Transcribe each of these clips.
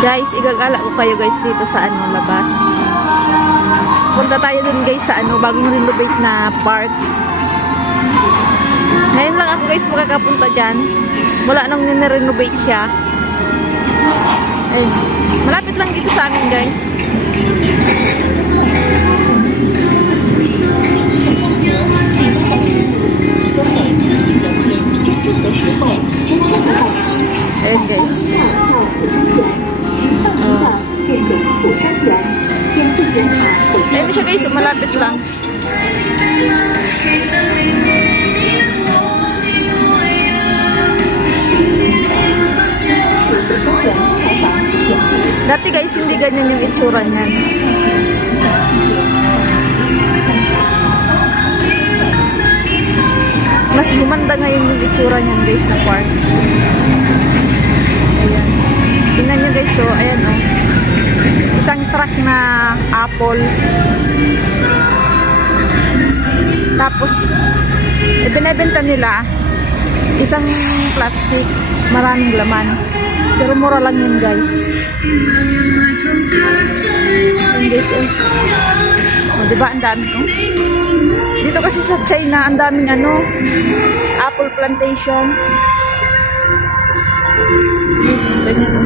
Guys, igagala ko kayo guys dito sa labas. Punta tayo dun guys sa bagong renovate na park. Ngayon lang ako guys makakapunta dyan. Wala nang nire-renovate siya. Ayun. Malapit lang dito sa amin guys. Ayun guys. Ayun siya guys, malapit lang. Dati guys, hindi ganyan yung itsura niyan. Mas gumanda ngayon yung itsura niyan guys na park. Ayan. Tingnan nyo guys, so ayan o. Isang truck na apple. Tapos, ibinebenta nila isang plastic, maraming laman. Pero mura lang yun guys. Yun guys, oh. Diba ang dami ko? Dito kasi sa China, ang daming apple plantation. Ganyan.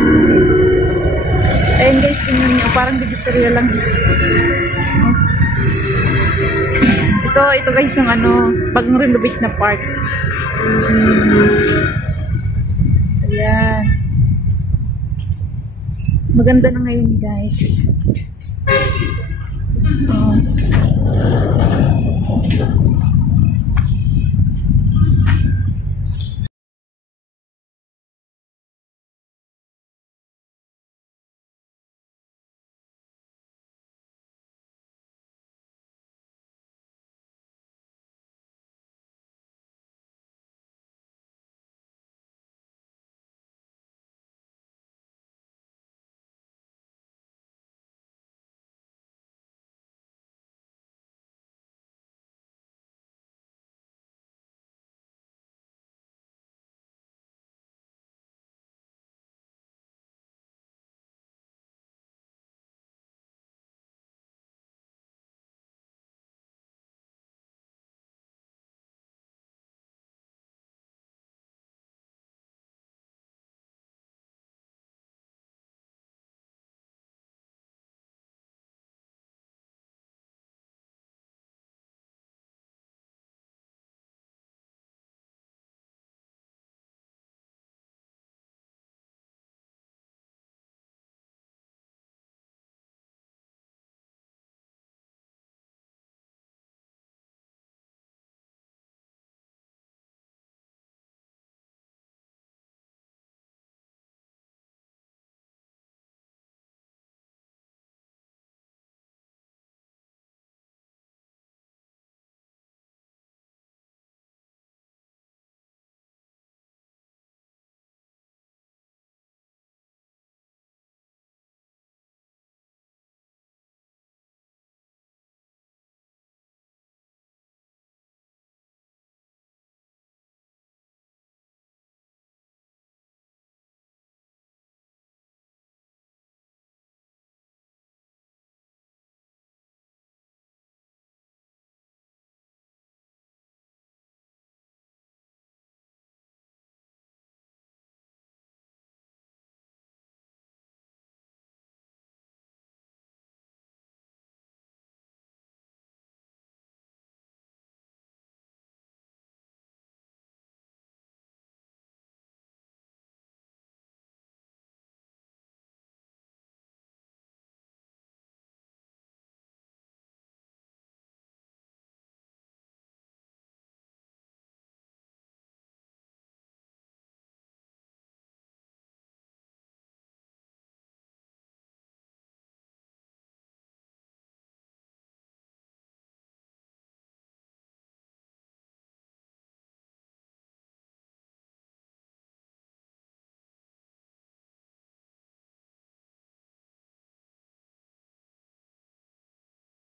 Ayun guys, tingnan nyo. Parang bibisarya lang. Oh. Ito guys yung bagong renovate na park. Ayan. Maganda na ngayon guys. Oh.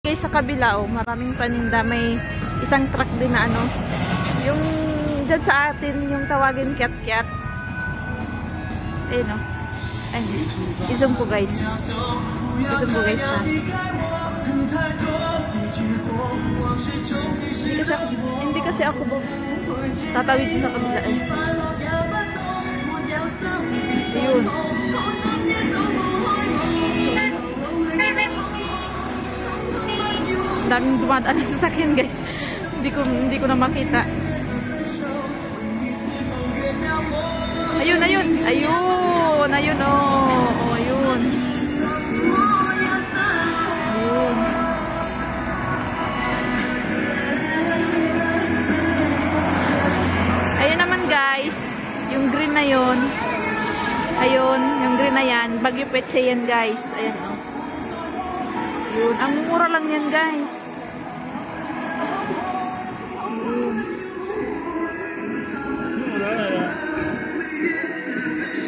Sa kabila maraming paninda, may isang truck din na ano. Yung dyan sa atin, yung tawagin cat-cat. Ayun o. Ay, isum ko guys. Isum ko guys ha. Hindi kasi ako tatawid sa kabila eh. Ayun. Daming dumadaan na sasakyan guys. Hindi ko na makita. Ayun. Ayun oh. Ayun. Ayun. Ayun naman guys. Yung green na yun. Ayun, yung green na yan. Bagyo Petche yan guys. Ayan oh. Yun. Ang mura lang yan guys. Yun.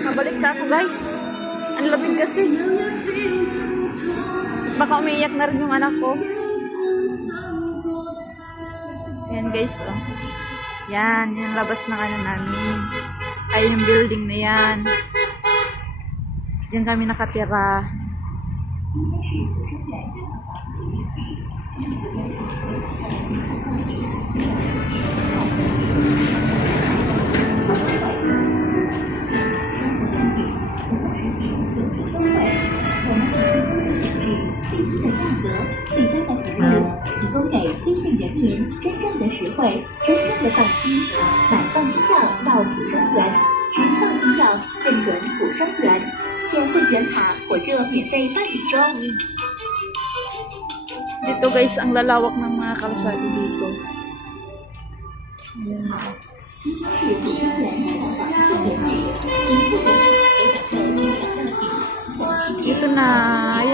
Mabalik na ako guys. Ang lamig kasi. Baka umiiyak na rin yung anak ko. Ayan guys oh. Yan, yung labas ng ano namin. Ay, yung building na yan. Diyan kami nakatira. Dito guys, ang lalawak ng mga kalsada dito. Ayan. Dito na. Ayan.